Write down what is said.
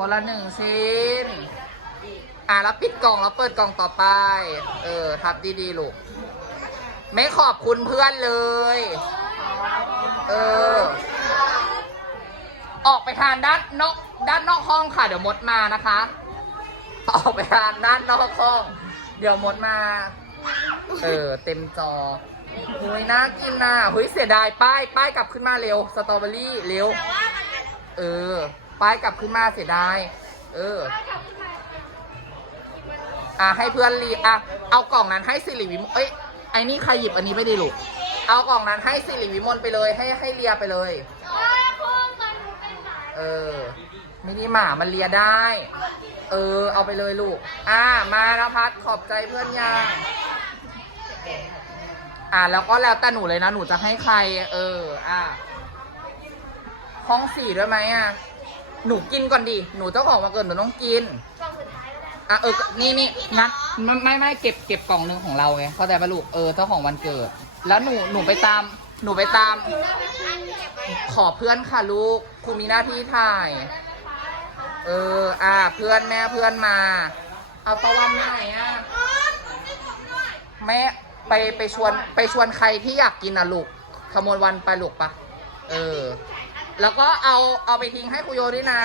คนละหนึ่งชิ้น อะแล้วปิดกล่องแล้วเปิดกล่องต่อไป เออทับดีๆลูก ไม่ขอบคุณเพื่อนเลย เออ ออกไปทานด้านนอกด้านนอกห้องค่ะ เดี๋ยวมดมานะคะ ออกไปทานด้านนอกห้อง เดี๋ยวมดมา เออ เต็มจอหุยน่ากินน่ะเฮ้ยเสียดายป้าย ป้ายกลับขึ้นมาเร็ว สตรอเบอรี่เร็ว เออ ป้ายกลับขึ้นมาเสียดาย เออ อะให้เพื่อนรีอะเอากล่องนั้นให้สิริวิมลเอ้ย ไอ้นี่ใครหยิบอันนี้ไปดิลูก เอากล่องนั้นให้สิริวิมลไปเลย ให้ให้เลียไปเลย เออมินิหมามันเลียได้ เออ เอาไปเลยลูก อ่ามานะพัดขอบใจเพื่อนยังอ่าแล้วก็แล้วแต่หนูเลยนะ หนูจะให้ใคร เออ อ่าห้องสี่ด้วยไหมอะ หนูกินก่อนดิ หนูเจ้าของมาเกิดหนูต้องกินอะเออ นี่นี่งั้นไม่ไม่ไม่เก็บเก็บกล่องหนึงของเราไงเข้าใจปะลูก เออ เจ้าของวันเกิด แล้วหนูหนูไปตาม หนูไปตามขอเพื่อนค่ะลูกครูมีหน้าที่ถ่ายเออ อะเพื่อนแม่เพื่อนมา เอาตะวันไหนอะแม่ไปไปชวนไปชวนใครที่อยากกินอะลูกขโมยวันไปลูกปะเออ แแล้วก็เอาเอาไปทิ้งให้ครูโยด้วยนะ